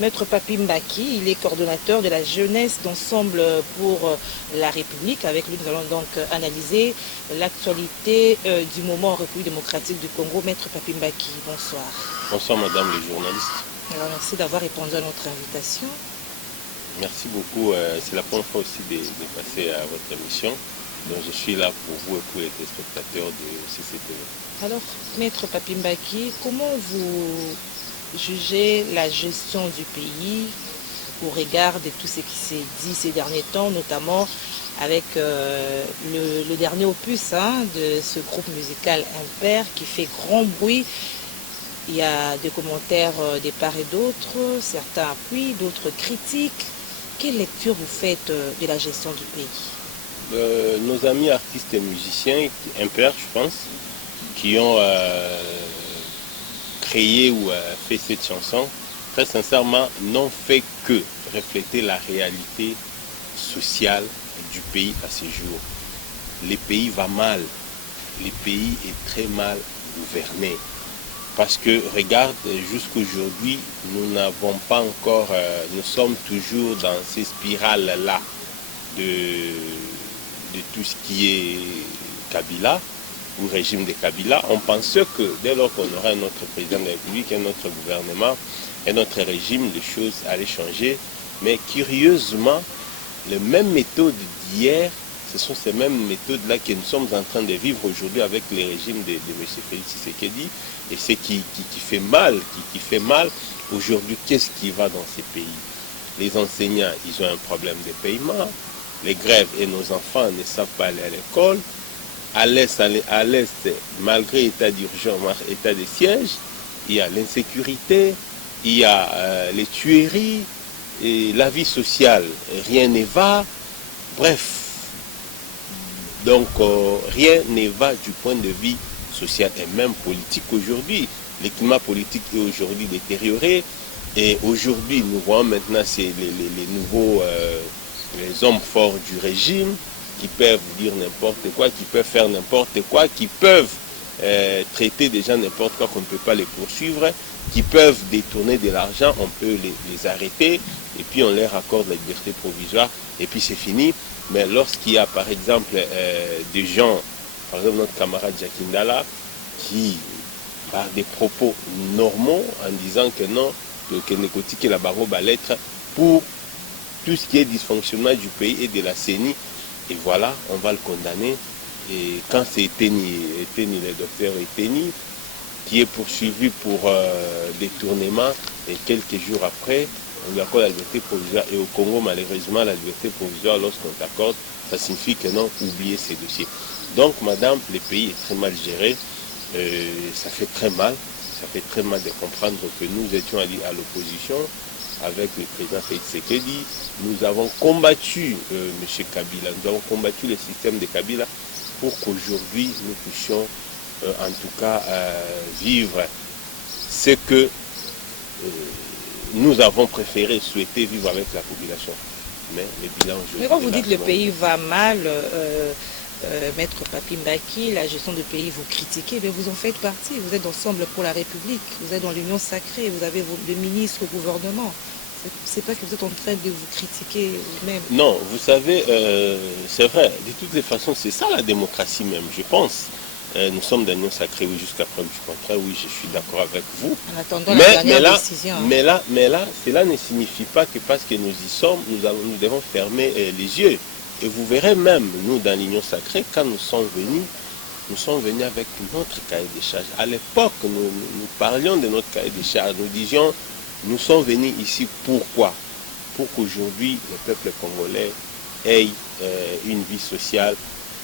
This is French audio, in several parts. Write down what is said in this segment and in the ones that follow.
Maître Papi Mbaki, il est coordonnateur de la jeunesse d'Ensemble pour la République. Avec lui, nous allons donc analyser l'actualité du moment en République démocratique du Congo. Maître Papi Mbaki, bonsoir. Bonsoir madame les journalistes. Alors, merci d'avoir répondu à notre invitation. Merci beaucoup. C'est la première fois aussi de passer à votre émission. Donc je suis là pour vous et pour les téléspectateurs de CCTV. Alors, Maître Papi Mbaki, comment vous jugez la gestion du pays au regard de tout ce qui s'est dit ces derniers temps, notamment avec le dernier opus de ce groupe musical Impair qui fait grand bruit? Il y a des commentaires de part et d'autre, certains appuient, d'autres critiquent. Quelle lecture vous faites de la gestion du pays? Nos amis artistes et musiciens, Impair je pense, qui ont créé ou fait cette chanson, très sincèrement, n'ont fait que refléter la réalité sociale du pays à ce jour. Le pays va mal, le pays est très mal gouverné. Parce que, regarde, jusqu'aujourd'hui, nous n'avons pas encore, nous sommes toujours dans ces spirales-là de tout ce qui est Kabila, ou régime de Kabila. On pensait que dès lors qu'on aura un autre président de la République, un autre gouvernement, un autre régime, les choses allaient changer. Mais curieusement, les mêmes méthodes d'hier, ce sont ces mêmes méthodes-là que nous sommes en train de vivre aujourd'hui avec le régime de M. Félix Tshisekedi. Et c'est qui fait mal, qui fait mal. Aujourd'hui, qu'est-ce qui va dans ces pays? Les enseignants, ils ont un problème de paiement. Les grèves et nos enfants ne savent pas aller à l'école. À l'Est, malgré l'état d'urgence, état de siège, il y a l'insécurité, il y a les tueries, et la vie sociale, rien ne va. Bref, donc rien ne va du point de vue social et même politique aujourd'hui. Le climat politique est aujourd'hui détérioré et aujourd'hui nous voyons maintenant c'est les nouveaux les hommes forts du régime qui peuvent dire n'importe quoi, qui peuvent faire n'importe quoi, qui peuvent traiter des gens n'importe quoi qu'on ne peut pas les poursuivre, qui peuvent détourner de l'argent, on peut les arrêter et puis on leur accorde la liberté provisoire et puis c'est fini. Mais lorsqu'il y a par exemple des gens, par exemple notre camarade Jacques Ndala, qui par des propos normaux en disant que non, que Nekoti la barobe à lettre pour tout ce qui est dysfonctionnement du pays et de la CENI, et voilà, on va le condamner. Et quand c'est Eteni, le docteur Eteni, qui est poursuivi pour détournement, et quelques jours après, on lui accorde la liberté provisoire. Et au Congo, malheureusement, la liberté provisoire, lorsqu'on t'accorde, ça signifie que non, oubliez ces dossiers. Donc, madame, le pays est très mal géré. Ça fait très mal. Ça fait très mal de comprendre que nous étions à l'opposition avec le président Félix Tshisekedi. Nous avons combattu M. Kabila. Nous avons combattu le système de Kabila pour qu'aujourd'hui, nous puissions, en tout cas, vivre ce que nous avons préféré, souhaiter vivre avec la population. Mais le bilan aujourd'hui... Mais quand vous dites que le pays va mal, Maître Papi Mbaki, la gestion du pays, vous critiquez, mais vous en faites partie. Vous êtes ensemble pour la République, vous êtes dans l'Union sacrée, vous avez des ministres au gouvernement. C'est pas que vous êtes en train de vous critiquer vous-même. Non, vous savez, c'est vrai. De toutes les façons, c'est ça la démocratie même, je pense. Nous sommes dans l'Union sacrée, oui, jusqu'à preuve du contraire, oui, je suis d'accord avec vous. En attendant la dernière décision. Mais là, cela ne signifie pas que parce que nous y sommes, nous devons fermer les yeux. Et vous verrez même, nous, dans l'Union sacrée, quand nous sommes venus avec notre cahier des charges. À l'époque, nous parlions de notre cahier des charges. Nous disions, nous sommes venus ici pourquoi? Pour qu'aujourd'hui, le peuple congolais ait une vie sociale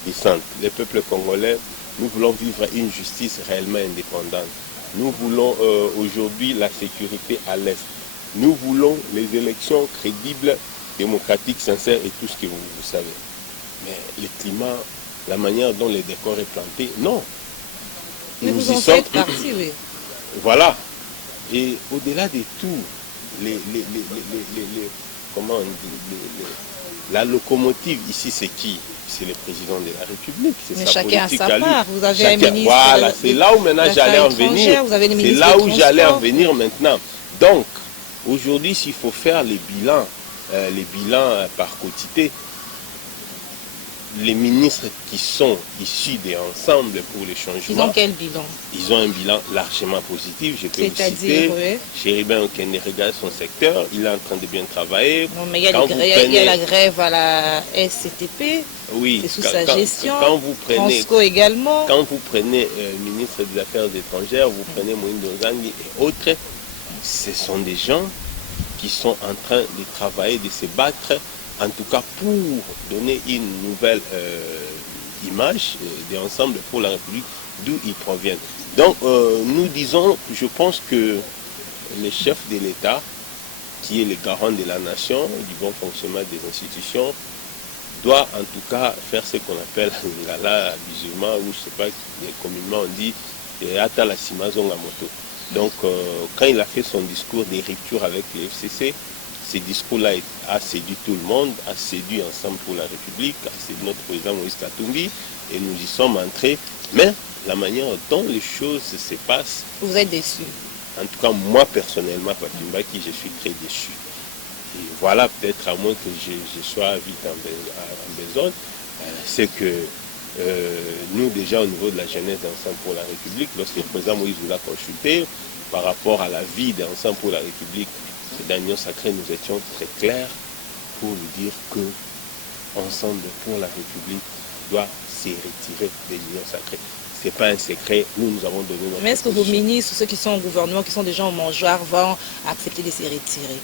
décente. Le peuple congolais, nous voulons vivre une justice réellement indépendante. Nous voulons aujourd'hui la sécurité à l'Est. Nous voulons les élections crédibles, démocratiques, sincères et tout ce que vous savez. Mais le climat, la manière dont le décor est planté, non. Mais nous en faites partie, oui. Voilà. Et au-delà de tout, comment on dit, la locomotive ici, c'est qui? C'est le président de la République. Mais chacun a sa part. Vous avez un ministre. Voilà, c'est là où maintenant j'allais en venir. C'est là où j'allais en venir maintenant. Donc, Aujourd'hui, s'il faut faire les bilans par quotité, les ministres qui sont issus des ensembles pour les changements... Ils ont quel bilan? Ils ont un bilan largement positif. Je peux vous citer. Oui. Chéribin Okende regarde son secteur, il est en train de bien travailler. Non, mais il y a la grève à la SCTP. Oui, c'est sous sa gestion. Quand vous prenez, Transco également. Quand vous prenez le ministre des Affaires étrangères, vous prenez Moïse Nzangi et autres, ce sont des gens qui sont en train de travailler, de se battre, en tout cas pour donner une nouvelle image de l'ensemble pour la République d'où ils proviennent. Donc nous disons, je pense que le chef de l'État, qui est le garant de la nation, du bon fonctionnement des institutions, doit en tout cas faire ce qu'on appelle un gala musulman, ou je ne sais pas, communément on dit Ata la Simazonga Moto. Donc quand il a fait son discours de rupture avec le FCC, ce discours-là a séduit tout le monde, a séduit Ensemble pour la République, a séduit notre président Moïse Katumbi, et nous y sommes entrés. Mais la manière dont les choses se passent... Vous êtes déçu? En tout cas, moi personnellement, Papimbaki, je suis très déçu. Et voilà, peut-être à moins que je sois vite en besogne, c'est que nous déjà au niveau de la jeunesse d'Ensemble pour la République, lorsque le président Moïse nous a consulté par rapport à la vie d'Ensemble pour la République, dans l'Union sacrée, nous étions très clairs pour lui dire que Ensemble pour la République doit se retirer de l'Union sacrée. Ce n'est pas un secret, nous avons donné notre... Mais est-ce que vos ministres, ceux qui sont au gouvernement, qui sont des gens au mangeoire, vont accepter de se retirer?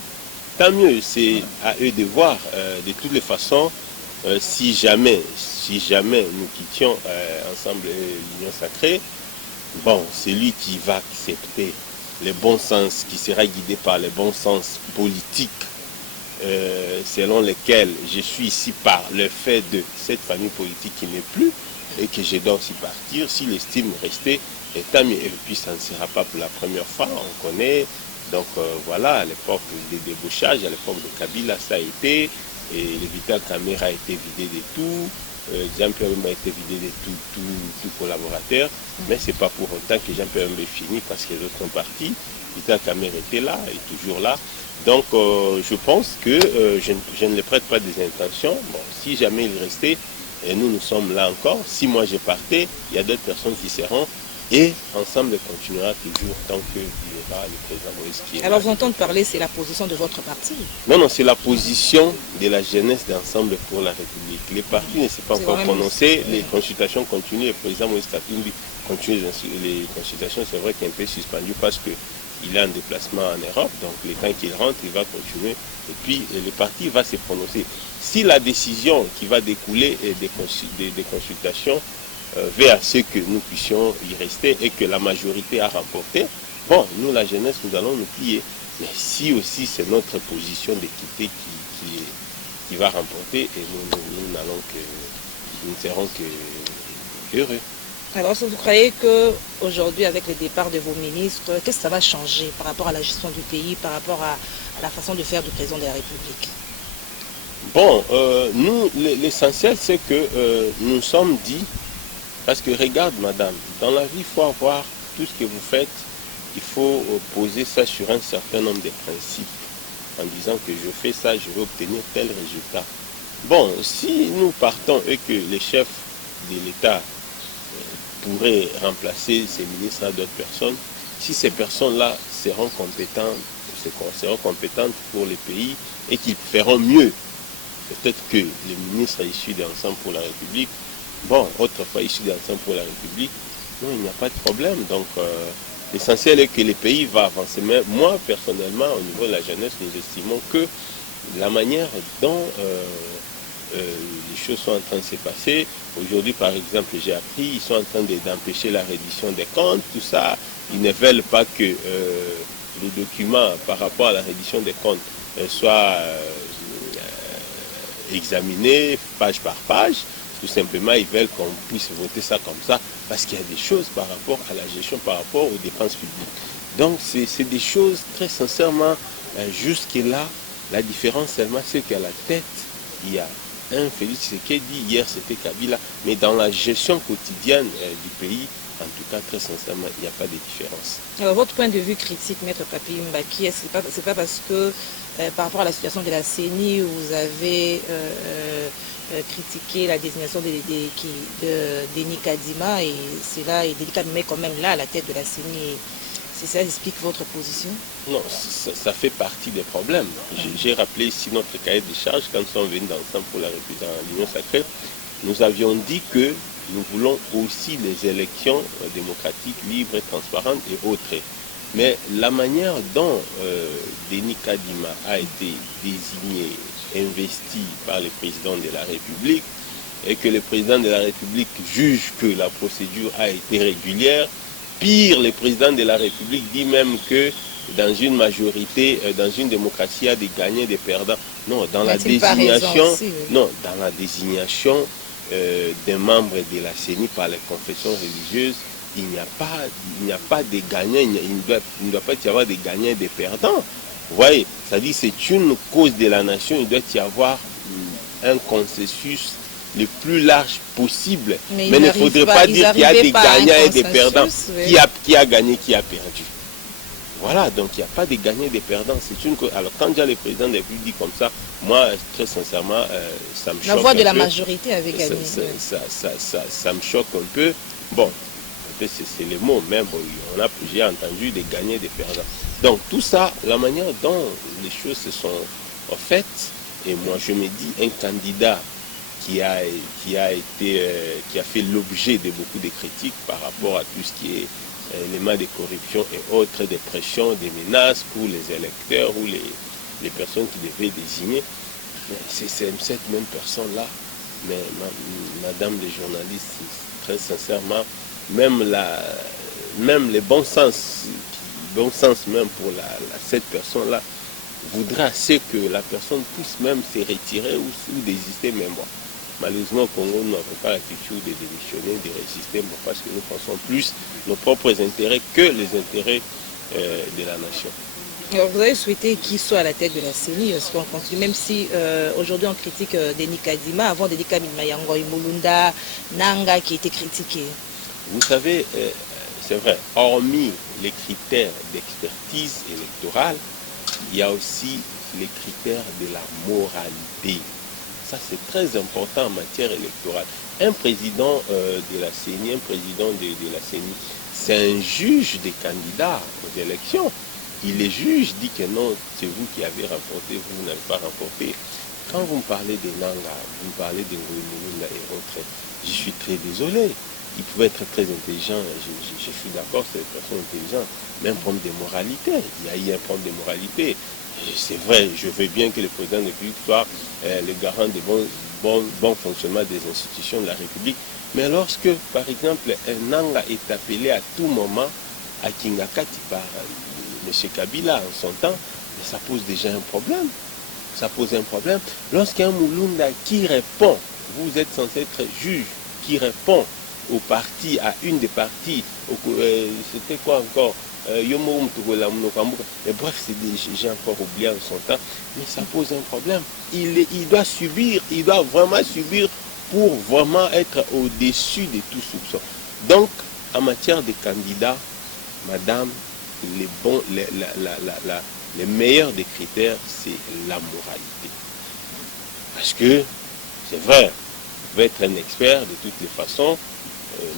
Tant mieux, c'est à eux de voir. De toutes les façons, si jamais nous quittions Ensemble l'Union sacrée, bon, celui qui va accepter le bon sens, qui sera guidé par le bon sens politique, selon lequel je suis ici par le fait de cette famille politique qui n'est plus, et que je dois aussi partir, s'il estime rester, et tant mieux. Et puis ça ne sera pas pour la première fois, on connaît. Donc voilà, à l'époque des débauchages, à l'époque de Kabila, ça a été, et le Vital Kamerhe a été vidé de tout, Jean-Pierre Bemba a été vidé de tout collaborateur, mais ce n'est pas pour autant que Jean-Pierre Bemba est fini parce que les autres sont partis. Vital Kamerhe était là, est toujours là. Donc je pense que je ne le prête pas des intentions. Bon, si jamais il restait, et nous sommes là encore. Si moi je partais, il y a d'autres personnes qui seront. Et Ensemble continuera toujours tant qu'il y aura le président Moïse qui est là. Alors vous entendez parler, c'est la position de votre parti? Non, c'est la position de la jeunesse d'Ensemble pour la République. Les partis ne s'est pas encore prononcé, les consultations continuent, le président Moïse Katumbi continue les consultations. C'est vrai qu'il est un peu suspendu parce qu'il est en déplacement en Europe, donc le temps qu'il rentre, il va continuer. Et puis le parti va se prononcer. Si la décision qui va découler des consultations veut à ce que nous puissions y rester et que la majorité a remporté, bon, nous, la jeunesse, nous allons nous plier. Mais si aussi c'est notre position d'équité qui va remporter, et nous ne serons que heureux. Alors, est-ce que vous croyez qu'aujourd'hui, avec le départ de vos ministres, qu'est-ce que ça va changer par rapport à la gestion du pays, par rapport à la façon de faire du président de la République? Bon, nous, l'essentiel, c'est que nous sommes dit, parce que regarde, madame, dans la vie, il faut avoir tout ce que vous faites, il faut poser ça sur un certain nombre de principes, en disant que je fais ça, je vais obtenir tel résultat. Bon, si nous partons et que les chefs de l'État pourraient remplacer ces ministres à d'autres personnes, si ces personnes-là seront compétentes pour le pays et qu'ils feront mieux, peut-être que les ministres issus d'Ensemble pour la République, bon, autrefois issus d'Ensemble pour la République, non, il n'y a pas de problème. Donc, l'essentiel est que le pays va avancer. Mais moi, personnellement, au niveau de la jeunesse, nous estimons que la manière dont les choses sont en train de se passer, aujourd'hui, par exemple, j'ai appris, ils sont en train d'empêcher la reddition des comptes, tout ça. Ils ne veulent pas que le document par rapport à la reddition des comptes soit examiné page par page. Tout simplement, ils veulent qu'on puisse voter ça comme ça, parce qu'il y a des choses par rapport à la gestion, par rapport aux dépenses publiques. Donc, c'est des choses, très sincèrement, jusque-là, la différence seulement, c'est qu'à la tête, il y a un Félix Tshisekedi, hier c'était Kabila, mais dans la gestion quotidienne du pays, En tout cas, très sincèrement, il n'y a pas de différence. Alors, votre point de vue critique, Maître Papi Mbaki, est-ce que c'est pas parce que par rapport à la situation de la CENI, vous avez critiqué la désignation de Denis Kadima et cela est délicat, mais quand même là à la tête de la CENI, si ça explique votre position? Non, ça fait partie des problèmes. J'ai rappelé ici notre cahier de charges quand nous sommes venus ensemble pour la République en l'Union sacrée. Nous avions dit que nous voulons aussi les élections démocratiques, libres, transparentes et autres. Mais la manière dont Denis Kadima a été désigné, investi par le président de la République, et que le président de la République juge que la procédure a été régulière, pire, le président de la République dit même que dans une majorité, dans une démocratie, il y a des gagnants et des perdants. Non, dans la désignation, aussi, oui. Non, dans la désignation des membres de la CENI par les confessions religieuses, il n'y a pas de gagnants, il ne doit pas y avoir des gagnants et des perdants. Vous voyez, ça dit c'est une cause de la nation, il doit y avoir un consensus le plus large possible. Mais il ne faudrait pas dire qu'il y a des gagnants et des perdants. Oui. Qui a gagné, qui a perdu. Voilà, donc il n'y a pas de gagnants et de perdants. C'est une... Alors quand déjà le président de la République dit comme ça, moi, très sincèrement, ça me choque. La voix de la majorité avait gagné. Ça me choque un peu. Bon, c'est les mots, mais bon, j'ai entendu des gagnants et des perdants. Donc tout ça, la manière dont les choses se sont faites, et moi je me dis, un candidat qui a fait l'objet de beaucoup de critiques par rapport à tout ce qui est éléments de corruption et autres, des pressions, des menaces pour les électeurs ou les personnes qui devaient désigner. C'est cette même personne-là, mais madame les journalistes, très sincèrement, même le bon sens même pour cette personne-là, voudra assez que la personne puisse même se retirer ou désister même moi. Malheureusement, au Congo, nous n'avons pas la culture de démissionner, de résister, parce que nous pensons plus nos propres intérêts que les intérêts de la nation. Alors, vous avez souhaité qu'il soit à la tête de la CENI, parce qu'on continue, même si aujourd'hui on critique Denis Kadima, avant Denis Kadima, Yango Imolunda, Nanga qui était critiqué. Vous savez, c'est vrai, hormis les critères d'expertise électorale, il y a aussi les critères de la moralité. Ça, c'est très important en matière électorale. Un président de la CENI, un président de la CENI, c'est un juge des candidats aux élections. Il est juge, dit que non, c'est vous qui avez remporté, vous n'avez pas remporté. Quand vous me parlez de Nanga, vous me parlez de Ngoïmoulunda et autres, je suis très désolé. Il pouvait être très intelligent, je suis d'accord, c'est une personne intelligente, mais un problème de moralité. Il y a eu un problème de moralité. C'est vrai, je veux bien que le président de la République soit le garant du bon fonctionnement des institutions de la République, mais lorsque, par exemple, un Nanga est appelé à tout moment à Kingakati par M. Kabila en son temps, ça pose déjà un problème. Ça pose un problème. Lorsqu'un Moulunda qui répond, vous êtes censé être juge, qui répond au parti, à une des parties, c'était quoi encore mais bref, j'ai encore oublié en son temps, mais ça pose un problème. Il doit subir, il doit vraiment subir pour vraiment être au-dessus de tout soupçon. Donc, en matière de candidats, madame, les meilleurs des critères, c'est la moralité. Parce que, c'est vrai, vous pouvez être un expert de toutes les façons.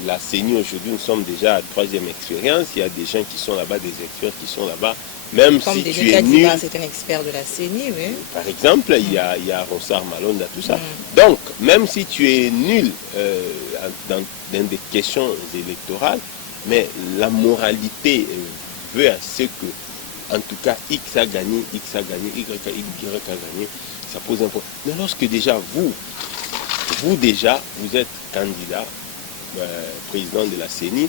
La CENI aujourd'hui, nous sommes déjà à la 3e expérience. Il y a des gens qui sont là-bas, des experts qui sont là-bas. Même comme si tu es nul. C'est un expert de la CENI, oui. Par exemple, il y a Ronsard Malonda, tout ça. Donc, même si tu es nul dans des questions électorales, mais la moralité veut à ce que, en tout cas, X a gagné, Y a gagné, ça pose un problème. Mais lorsque déjà vous êtes candidat, président de la CENI,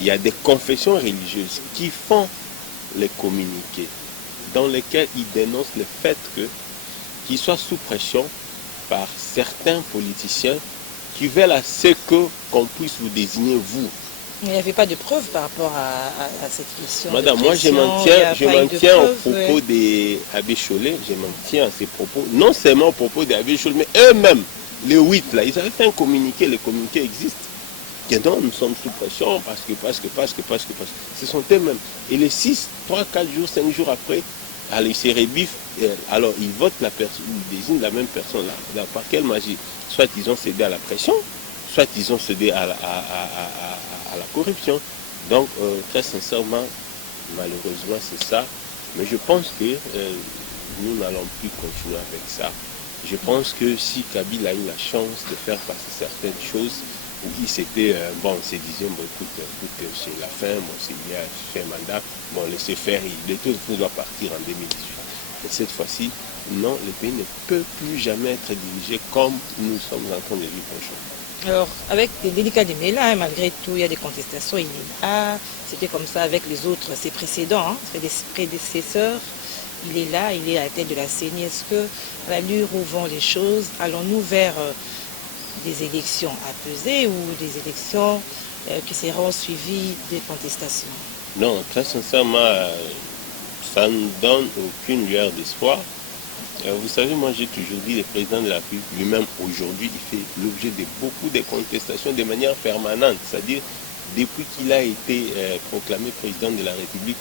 il y a des confessions religieuses qui font les communiqués dans lesquels ils dénoncent le fait qu'ils soient sous pression par certains politiciens qui veulent à ce qu'on puisse vous désigner vous. Mais il n'y avait pas de preuve par rapport à cette question. Madame, moi je m'en tiens au propos des Abbé Chollet, je m'en tiens à ces propos, non seulement au propos des Abbé Chollet, mais eux-mêmes, les 8 là, ils avaient fait un communiqué, le communiqué existe. que non, nous sommes sous pression parce que. Ce sont eux-mêmes. Et les 6, 3, 4 jours, 5 jours après, alors ils se rebiffent, alors ils votent la personne, ils désignent la même personne là. Par quelle magie? Soit ils ont cédé à la pression, soit ils ont cédé à la corruption. Donc, très sincèrement, malheureusement, c'est ça. Mais je pense que nous n'allons plus continuer avec ça. Je pense que si Kabila a eu la chance de faire passer certaines choses, il s'était, bon, on se disait, bon, écoute, c'est la fin, bon, c'est bien, fait un mandat, bon, laissez faire, de toute façon, il doit partir en 2018. Mais cette fois-ci, non, le pays ne peut plus jamais être dirigé comme nous sommes en train de vivre aujourd'hui. Alors, avec des délicats des mélanges, malgré tout, il y a des contestations, il est là. C'était comme ça avec les autres, ses précédents, ses prédécesseurs. Il est là, il est à la tête de la CENI. Est-ce que, à l'allure où vont les choses, allons-nous vers des élections apaisées ou des élections qui seront suivies des contestations? Non, très sincèrement, ça ne donne aucune lueur d'espoir. Vous savez, moi j'ai toujours dit, le président de la République lui-même aujourd'hui, il fait l'objet de beaucoup de contestations de manière permanente. C'est-à-dire, depuis qu'il a été proclamé président de la République,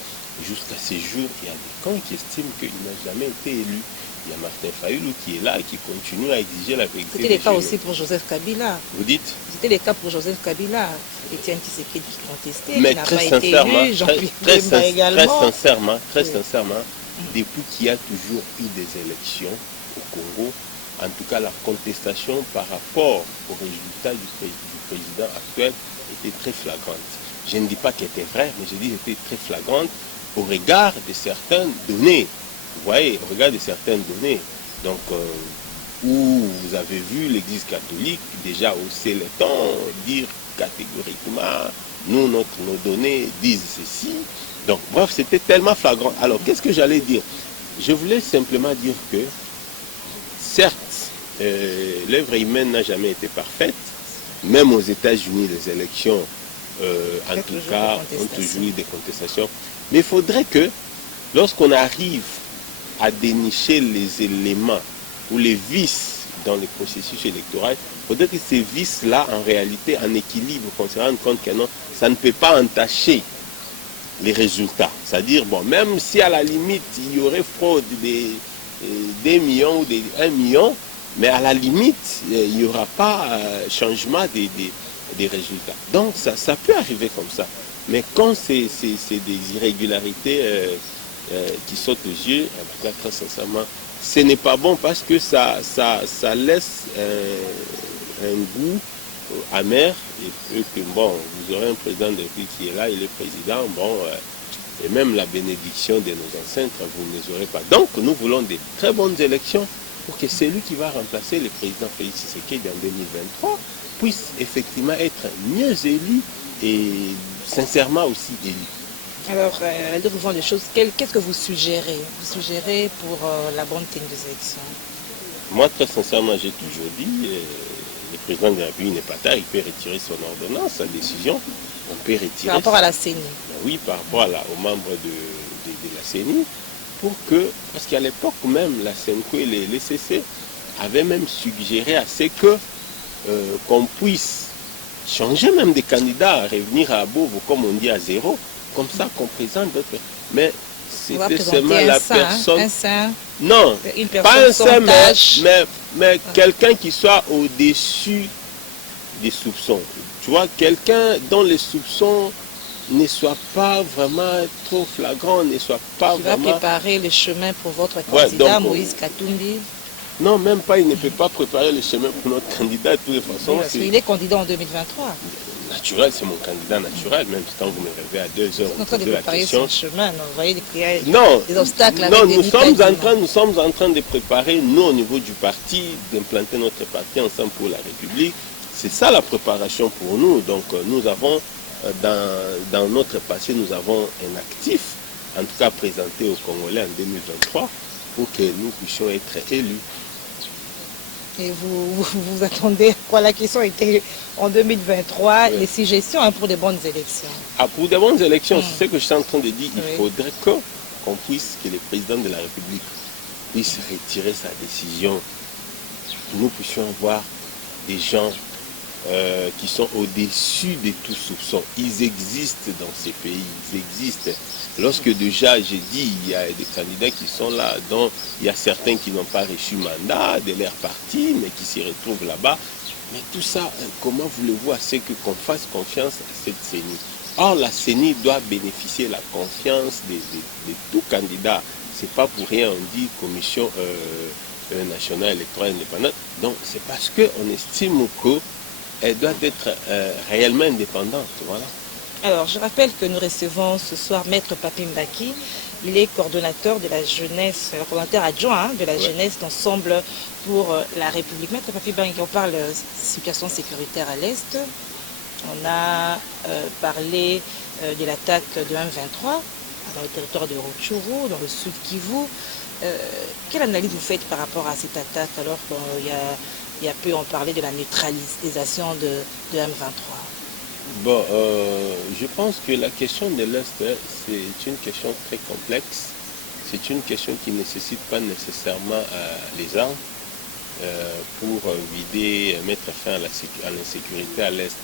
jusqu'à ce jour, il y a des camps qui estiment qu'il n'a jamais été élu. Il y a Martin Fayulu qui est là et qui continue à exiger la vérité. C'était le cas aussi pour Joseph Kabila. Vous dites? C'était le cas pour Joseph Kabila. Étienne Tshisekedi qui contestait, mais qui n'a pas été élu, Jean-Pierre Bemba également. Très sincèrement, depuis qu'il y a toujours eu des élections au Congo, en tout cas la contestation par rapport au résultat du président actuel était très flagrante. Je ne dis pas qu'elle était vraie, mais je dis qu'elle était très flagrante au regard de certaines données. Vous voyez, au regard de certaines données. Donc, où vous avez vu l'Église catholique déjà hausser les tons, dire catégoriquement, nous, nos données disent ceci. Donc, bref, c'était tellement flagrant. Alors, qu'est-ce que j'allais dire? Je voulais simplement dire que, certes, l'œuvre humaine n'a jamais été parfaite. Même aux États-Unis, les élections, en tout cas, ont toujours eu des contestations. Mais il faudrait que, lorsqu'on arrive à dénicher les éléments ou les vices dans le processus électoral, il faudrait que ces vices-là, en réalité, en équilibre, qu'on se rende compte que non, ça ne peut pas entacher les résultats. C'est-à-dire, bon, même si à la limite, il y aurait fraude des millions ou des 1 million, mais à la limite, il n'y aura pas changement des résultats. Donc, ça peut arriver comme ça. Mais quand c'est des irrégularités qui sautent aux yeux, en tout cas, très sincèrement, ce n'est pas bon parce que ça laisse un goût amer et que, bon, vous aurez un président de République qui est là, il est président, bon, et même la bénédiction de nos ancêtres, vous ne les aurez pas. Donc, nous voulons des très bonnes élections pour que celui qui va remplacer le président Félix Tshisekedi en 2023 puisse effectivement être mieux élu et sincèrement aussi élu. Alors, à dire souvent des choses, qu'est-ce que vous suggérez? Vous suggérez pour la bonne tenue des élections? Moi, très sincèrement, j'ai toujours dit, le président de la République n'est pas tard, il peut retirer son ordonnance, sa décision. On peut retirer. Par rapport à la CENI? Oui, par rapport aux membres de la CENI, pour que, parce qu'à l'époque même, la CENCO et les CC avaient même suggéré à ce que qu'on puisse changer même des candidats, revenir à Bovo, comme on dit, à zéro, comme ça qu'on présente d'autres. Mais c'était seulement la personne. Un saint, non, pas un saint, mais quelqu'un qui soit au-dessus des soupçons. Tu vois, quelqu'un dont les soupçons ne soient pas vraiment trop flagrants, ne soient pas qui vraiment... va préparer le chemin pour votre candidat, donc, Moïse Katumbi. Non, même pas, il ne peut pas préparer le chemin pour notre candidat de toutes les façons. Oui, il est candidat en 2023. Naturel, c'est mon candidat naturel, même quand vous me rêvez à 2 heures. Vous êtes en train de préparer son chemin, non, vous voyez des obstacles non, avec nous sommes en train de préparer, nous, au niveau du parti, d'implanter notre parti ensemble pour la République. C'est ça la préparation pour nous. Donc, nous avons, dans notre passé, nous avons un actif, en tout cas présenté aux Congolais en 2023, pour que nous puissions être élus. Et vous attendez à quoi? La question était en 2023, oui. Les suggestions pour de bonnes élections. Ah, pour de bonnes élections, c'est ce que je suis en train de dire. Il faudrait qu'on puisse, que le président de la République puisse retirer sa décision, que nous puissions avoir des gens qui sont au-dessus de tout soupçon. Ils existent dans ces pays, ils existent. Lorsque déjà, j'ai dit, il y a des candidats qui sont là, dont il y a certains qui n'ont pas reçu mandat de leur parti, mais qui s'y retrouvent là-bas. Mais tout ça, comment voulez-vous à ce qu'on fasse confiance à cette CENI? Or, la CENI doit bénéficier de la confiance de tout candidat. Ce n'est pas pour rien, on dit commission nationale électorale indépendante. Donc, c'est parce qu'on estime qu'elle doit être réellement indépendante. Voilà. Alors, je rappelle que nous recevons ce soir Maître Papi Mbaki. Il est coordonnateur de la jeunesse, coordonnateur adjoint de la jeunesse d'Ensemble pour la République. Maître Papi Mbaki, on parle de situation sécuritaire à l'Est. On a parlé de l'attaque de M23 dans le territoire de Rutshuru, dans le sud Kivu. Quelle analyse vous faites par rapport à cette attaque alors qu'il y a peu on parlait de la neutralisation de M23? Bon, je pense que la question de l'Est, c'est une question très complexe. C'est une question qui ne nécessite pas nécessairement les armes pour vider, mettre fin à l'insécurité à l'Est.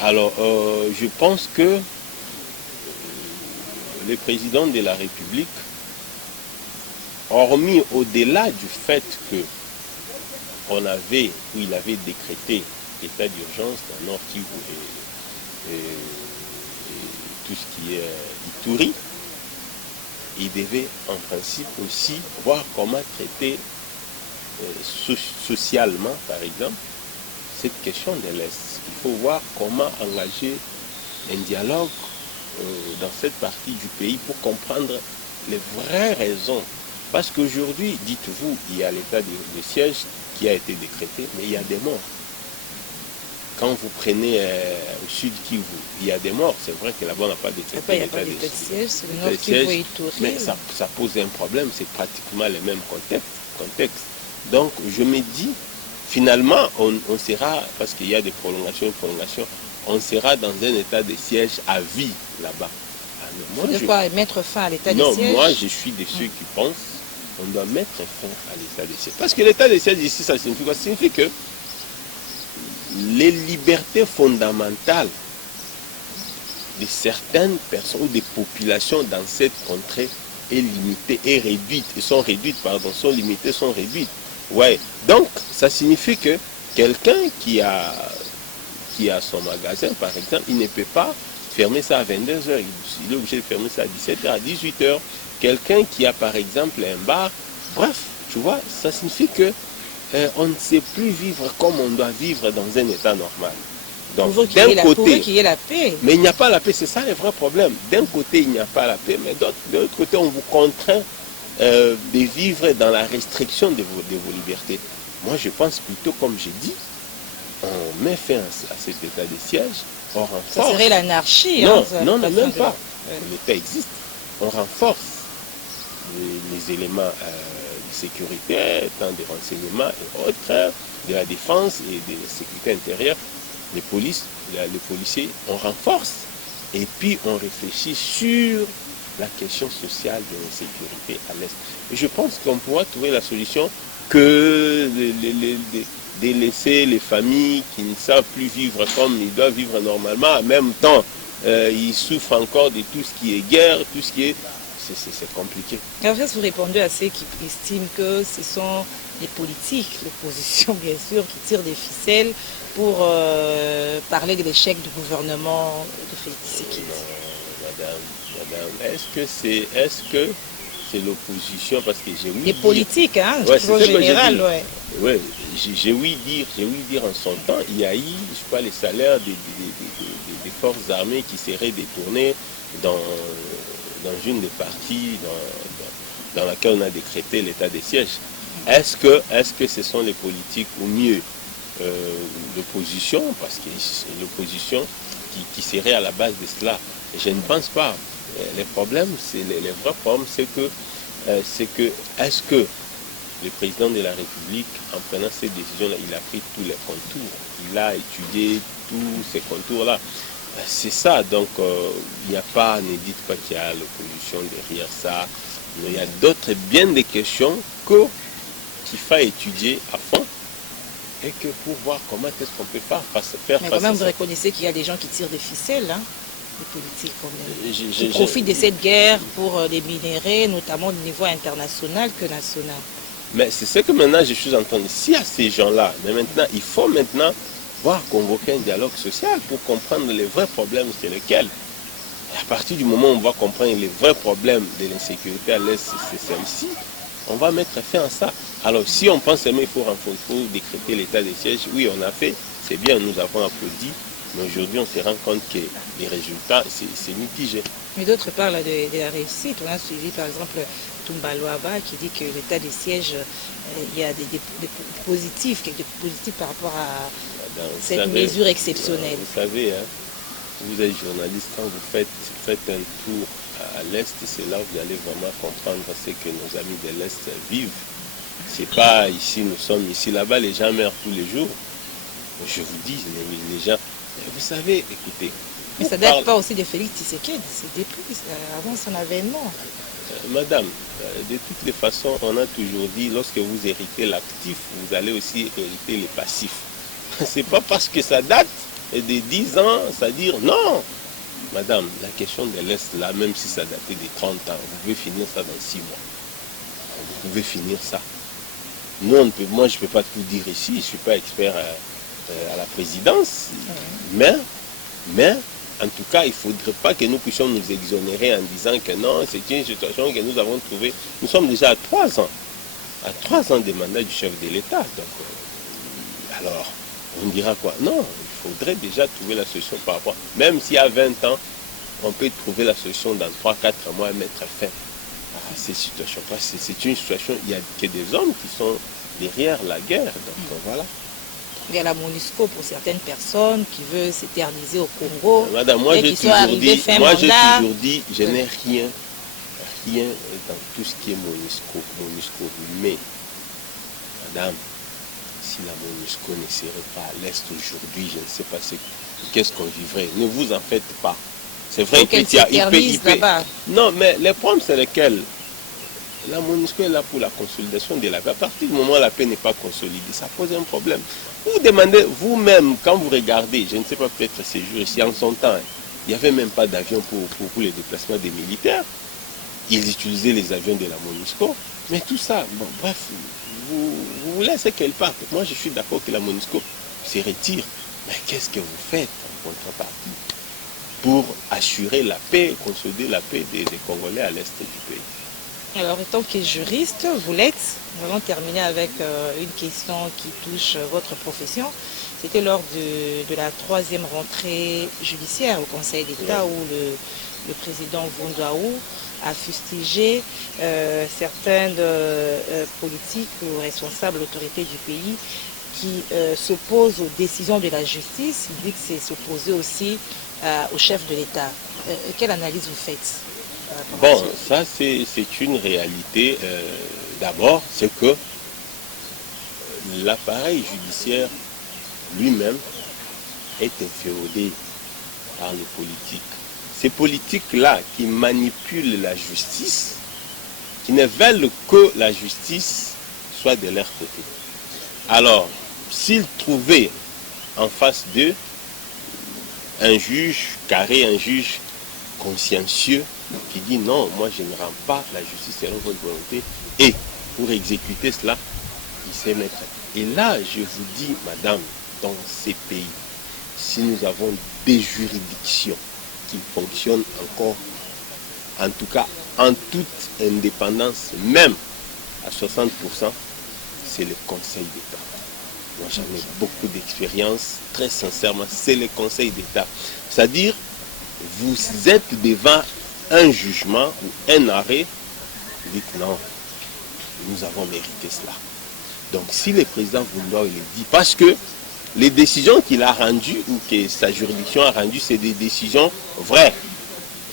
Alors, je pense que le président de la République, hormis au-delà du fait qu'il avait décrété l'état d'urgence dans Nord Kivu et tout ce qui est Ituri, il devait en principe aussi voir comment traiter socialement, par exemple, cette question de l'Est. Il faut voir comment engager un dialogue dans cette partie du pays pour comprendre les vraies raisons. Parce qu'aujourd'hui, dites-vous, il y a l'état de siège qui a été décrété, mais il y a des morts. Quand vous prenez au sud Kivu, il y a des morts. C'est vrai que là-bas, on n'a pas décrété l'état de siège. C'est le nord Kivu et Ituri. Mais ça pose un problème, c'est pratiquement le même contexte. Donc, je me dis, finalement, on sera, parce qu'il y a des prolongations, on sera dans un état de siège à vie là-bas. Il ne faut pas mettre fin à l'état de siège. Non, moi, je suis de ceux qui pensent qu'on doit mettre fin à l'état de siège. Parce que l'état de siège ici, ça signifie quoi? Ça signifie que les libertés fondamentales de certaines personnes ou des populations dans cette contrée est limitée, sont réduites. Ouais. Donc, ça signifie que quelqu'un qui a son magasin, par exemple, il ne peut pas fermer ça à 22h. Il est obligé de fermer ça à 17h, à 18h. Quelqu'un qui a, par exemple, un bar. Bref, tu vois, ça signifie que on ne sait plus vivre comme on doit vivre dans un état normal. Donc, d'un côté, qu'il y ait la paix. Mais il n'y a pas la paix, c'est ça le vrai problème. D'un côté, il n'y a pas la paix, mais de l'autre côté, on vous contraint de vivre dans la restriction de vos libertés. Moi, je pense plutôt, comme j'ai dit, on met fin à cet état de siège, on renforce. Ça serait l'anarchie. Non, même pas. L'état existe. On renforce les éléments de sécurité, tant des renseignements et autres, de la défense et de la sécurité intérieure. Les policiers, on renforce. Et puis, on réfléchit sur la question sociale de l'insécurité à l'Est. Et je pense qu'on pourra trouver la solution que de laisser les familles qui ne savent plus vivre comme ils doivent vivre normalement. En même temps, ils souffrent encore de tout ce qui est guerre, tout ce qui est... C'est compliqué. Alors, vous répondez à ceux qui estiment que ce sont les politiques, l'opposition bien sûr, qui tirent des ficelles pour parler de l'échec du gouvernement de Félix Tshisekedi. Madame, est-ce que c'est l'opposition? Parce que j'ai ouï les politiques, hein, ouais, en général, ouais. Ouais, j'ai ouï dire en son temps, il y a eu, je crois, les salaires des forces armées qui seraient détournés dans une des parties dans laquelle on a décrété l'état de siège. Est-ce que ce sont les politiques ou mieux l'opposition, parce que c'est l'opposition qui serait à la base de cela? Je ne pense pas. Les problèmes, les vrais problèmes, c'est que est-ce que le président de la République, en prenant cette décision-là, il a pris tous les contours, il a étudié tous ces contours-là. C'est ça, donc il n'y a pas, ne dites pas qu'il y a l'opposition derrière ça, mais il y a d'autres, bien des questions qu'il faut étudier à fond et que pour voir comment est-ce qu'on peut faire face Mais quand même, à vous ça. reconnaissez qu'il y a des gens qui tirent des ficelles, hein, les politiques quand même, qui J'ai- profitent de cette guerre pour les minéraux, notamment au niveau international que national. Mais c'est ce que maintenant je suis en train de dire. S'il y a ces gens-là, mais maintenant, il faut maintenant voir convoquer un dialogue social pour comprendre les vrais problèmes c'est lesquels. Et à partir du moment où on va comprendre les vrais problèmes de l'insécurité à l'Est, c'est celle-ci, on va mettre fin à ça. Alors si on pense qu'il faut décréter l'état de siège, oui on a fait, c'est bien, nous avons applaudi, mais aujourd'hui on se rend compte que les résultats, c'est mitigé. Mais d'autres parlent de la réussite. On a suivi par exemple Toumba Loaba qui dit que l'état des sièges, il y a des positifs, quelques positifs par rapport à cette mesure exceptionnelle. Vous savez, hein, vous êtes journaliste, quand vous faites un tour à l'Est, c'est là où vous allez vraiment comprendre ce que nos amis de l'Est vivent. C'est pas ici, nous sommes ici, là-bas, les gens meurent tous les jours. Je vous dis, les gens, vous savez, écoutez. Mais ça ne date pas aussi de Félix Tshisekedi, c'est depuis, avant son avènement. Madame, de toutes les façons, on a toujours dit, lorsque vous héritez l'actif, vous allez aussi hériter les passifs. C'est pas parce que ça date de 10 ans, c'est-à-dire non. Madame, la question de l'Est, là, même si ça datait de 30 ans, vous pouvez finir ça dans 6 mois. Vous pouvez finir ça. Nous, moi, je ne peux pas tout dire ici, je ne suis pas expert à la présidence, mais en tout cas, il ne faudrait pas que nous puissions nous exonérer en disant que non, c'est une situation que nous avons trouvée. Nous sommes déjà à 3 ans. À 3 ans des mandats du chef de l'État. Donc, alors, on dira quoi? Non, il faudrait déjà trouver la solution par rapport. Même s'il y a 20 ans, on peut trouver la solution dans 3-4 mois et mettre fin à ces situations. C'est une situation, il n'y a que des hommes qui sont derrière la guerre. Donc voilà. Il y a la MONUSCO pour certaines personnes qui veulent s'éterniser au Congo. Madame, moi j'ai toujours dit, je n'ai rien dans tout ce qui est MONUSCO. Mais, madame, si la MONUSCO ne serait pas à l'Est aujourd'hui, je ne sais pas qu'est-ce qu'on vivrait. Ne vous en faites pas. C'est vrai qu'il peut. Non, mais le problème c'est lequel? La MONUSCO est là pour la consolidation de la paix. À partir du moment où la paix n'est pas consolidée, ça pose un problème. Vous demandez vous-même, quand vous regardez, je ne sais pas, peut-être ces jours ici, en son temps, il n'y avait même pas d'avion pour les déplacements des militaires. Ils utilisaient les avions de la MONUSCO. Mais tout ça, bon, bref, vous laissez qu'elle parte. Moi, je suis d'accord que la MONUSCO se retire. Mais qu'est-ce que vous faites en contrepartie pour assurer la paix, consolider la paix des Congolais à l'est du pays? Alors, en tant que juriste, vous l'êtes. Nous allons terminer avec une question qui touche votre profession. C'était lors de la 3e rentrée judiciaire au Conseil d'État où le président Vungaou a fustigé certaines politiques ou responsables autorités du pays qui s'opposent aux décisions de la justice. Il dit que c'est s'opposer aussi au chef de l'État. Quelle analyse vous faites? Bon, ça c'est une réalité. D'abord, c'est que l'appareil judiciaire lui-même est inféodé par les politiques. Ces politiques-là qui manipulent la justice, qui ne veulent que la justice soit de leur côté. Alors, s'ils trouvaient en face d'eux un juge carré, un juge consciencieux, qui dit non, moi je ne rends pas la justice selon votre volonté, et pour exécuter cela, il sait mettre. Et là, je vous dis, madame, dans ces pays, si nous avons des juridictions qui fonctionnent encore, en tout cas en toute indépendance, même à 60%, c'est le Conseil d'État. Moi j'en ai beaucoup d'expérience, très sincèrement, c'est le Conseil d'État. C'est-à-dire, vous êtes devant un jugement ou un arrêt, vous dites non, nous avons mérité cela. Donc si le président Vungaou le dit, parce que les décisions qu'il a rendues ou que sa juridiction a rendues, c'est des décisions vraies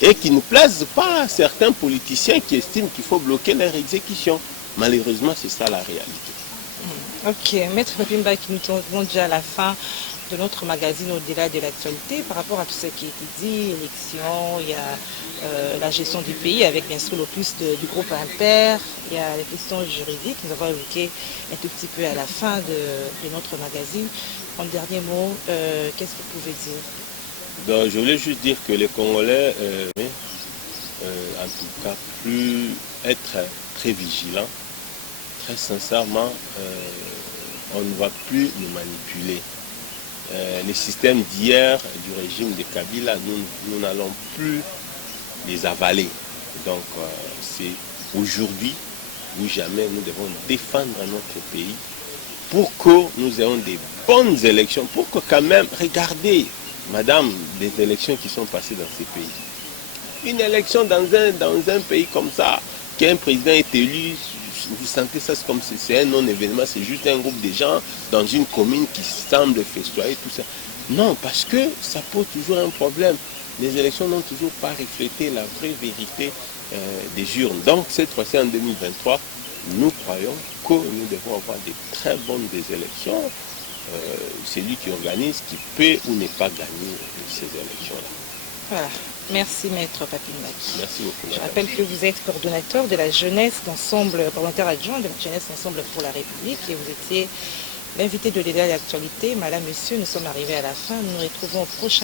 et qui ne plaisent pas à certains politiciens qui estiment qu'il faut bloquer leur exécution. Malheureusement, c'est ça la réalité. Ok, Maître Papi Mbaki, nous tombons déjà à la fin de notre magazine Au-delà de l'actualité par rapport à tout ce qui a été dit, élections, il y a la gestion du pays avec bien sûr l'opus du groupe Impair, il y a les questions juridiques, nous avons évoqué un tout petit peu à la fin de notre magazine. En dernier mot, qu'est-ce que vous pouvez dire? Donc, je voulais juste dire que les Congolais, en tout cas, être très vigilants, très sincèrement, on ne va plus nous manipuler. Les systèmes d'hier du régime de Kabila, nous n'allons plus les avaler. Donc c'est aujourd'hui ou jamais nous devons défendre notre pays pour que nous ayons des bonnes élections, pour que quand même, regardez, madame, les élections qui sont passées dans ces pays. Une élection dans un pays comme ça, qu'un président est élu, vous sentez ça comme si c'est un non-événement, c'est juste un groupe de gens dans une commune qui semble festoyer, tout ça. Non, parce que ça pose toujours un problème. Les élections n'ont toujours pas reflété la vraie vérité des urnes. Donc cette fois-ci en 2023, nous croyons que nous devons avoir de très bonnes élections. Celui qui organise, qui peut ou n'est pas gagner ces élections-là. Voilà. Merci Maître Papimbaki. Merci beaucoup. Je rappelle que vous êtes coordonnateur de la jeunesse d'ensemble, parlementaire adjoint de la jeunesse ensemble pour la République et vous étiez l'invité de l'État d'actualité. Madame, Monsieur, nous sommes arrivés à la fin. Nous nous retrouvons au prochain.